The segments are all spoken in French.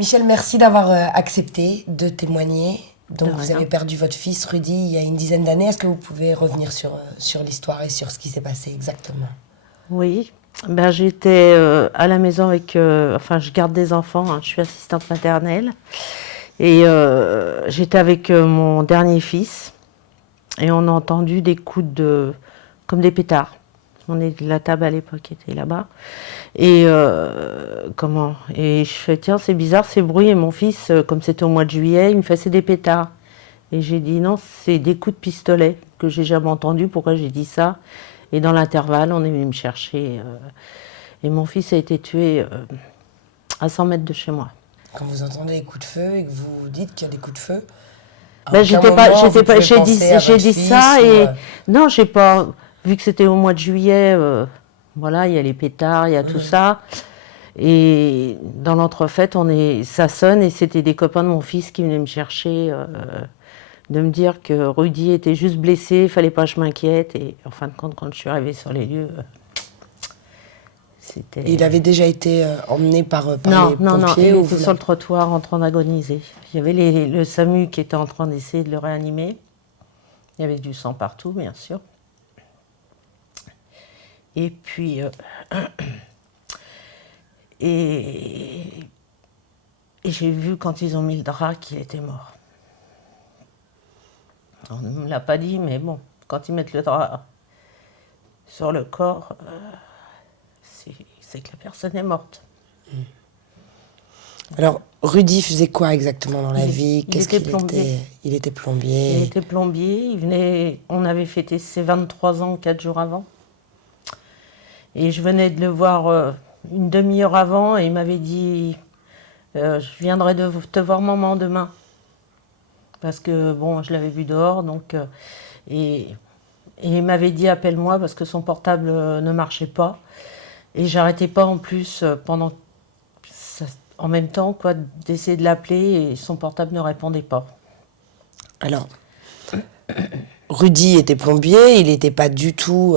Michel, merci d'avoir accepté de témoigner. Donc vous avez perdu votre fils Rudy il y a une dizaine d'années. Est-ce que vous pouvez revenir sur l'histoire et sur ce qui s'est passé exactement? Oui, ben, j'étais à la maison avec... je garde des enfants, hein, je suis assistante maternelle. Et j'étais avec mon dernier fils. Et on a entendu des coups comme des pétards. La table à l'époque était là-bas. Et Et je fais, tiens, c'est bizarre ces bruits. Et mon fils, comme c'était au mois de juillet, il me fait, c'est des pétards. Et j'ai dit, non, c'est des coups de pistolet que j'ai jamais entendus. Pourquoi j'ai dit ça? Et dans l'intervalle, on est venu me chercher. Et mon fils a été tué à 100 mètres de chez moi. Quand vous entendez des coups de feu et que vous vous dites qu'il y a des coups de feu, ben, j'ai dit ça et non, j'ai pas vu que c'était au mois de juillet. Voilà, il y a les pétards, il y a tout ça. Et dans l'entrefaite, ça sonne et c'était des copains de mon fils qui venaient me chercher, de me dire que Rudy était juste blessé, il fallait pas que je m'inquiète. Et en fin de compte, quand je suis arrivée sur les lieux, c'était... Il avait déjà été emmené par les pompiers? Non, il était sur le trottoir en train d'agoniser. Il y avait le SAMU qui était en train d'essayer de le réanimer. Il y avait du sang partout, bien sûr. Et puis... Et j'ai vu quand ils ont mis le drap qu'il était mort. On ne me l'a pas dit, mais bon, quand ils mettent le drap sur le corps, c'est que la personne est morte. Alors, Rudy faisait quoi exactement dans la vie? Il était plombier. Il était plombier. Il était plombier. On avait fêté ses 23 ans 4 jours avant. Et je venais de le voir une demi-heure avant et il m'avait dit je viendrai te voir maman demain. Parce que bon, je l'avais vu dehors, donc et il m'avait dit appelle-moi parce que son portable ne marchait pas. Et j'arrêtais pas en plus en même temps quoi, d'essayer de l'appeler et son portable ne répondait pas. Alors, Rudy était plombier, il n'était pas du tout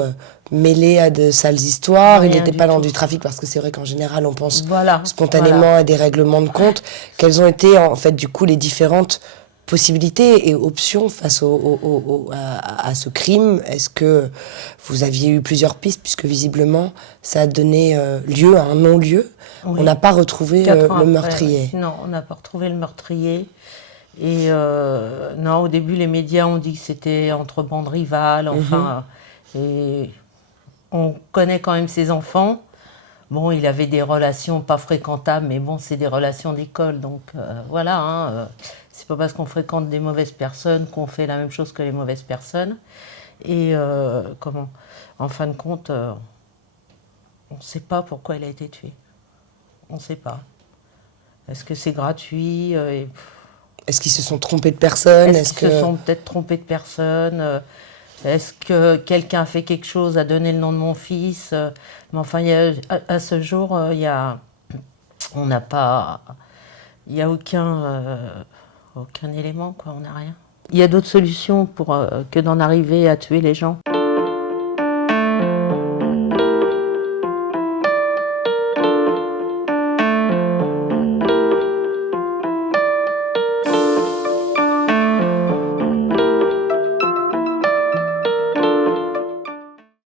mêlé à de sales histoires, il n'était pas dans du trafic, parce que c'est vrai qu'en général on pense spontanément à des règlements de compte. Quelles ont été en fait du coup les différentes possibilités et options face à ce crime? Est-ce que vous aviez eu plusieurs pistes, puisque visiblement ça a donné lieu à un non-lieu? Oui. On n'a pas retrouvé le meurtrier. Oui. Non, on n'a pas retrouvé le meurtrier. Et non, au début, les médias ont dit que c'était entre bandes rivales, enfin. Et on connaît quand même ses enfants. Bon, il avait des relations pas fréquentables, mais bon, c'est des relations d'école, donc voilà. Hein, c'est pas parce qu'on fréquente des mauvaises personnes qu'on fait la même chose que les mauvaises personnes. Et en fin de compte, on ne sait pas pourquoi il a été tué. On ne sait pas. Est-ce que c'est gratuit Est-ce qu'ils se sont trompés de personne? Est-ce qu'ils se sont peut-être trompés de personne? Est-ce que quelqu'un a fait quelque chose, a donné le nom de mon fils? Mais enfin, à ce jour, on n'a pas... Il n'y a aucun élément, quoi, on n'a rien. Il y a d'autres solutions que d'en arriver à tuer les gens.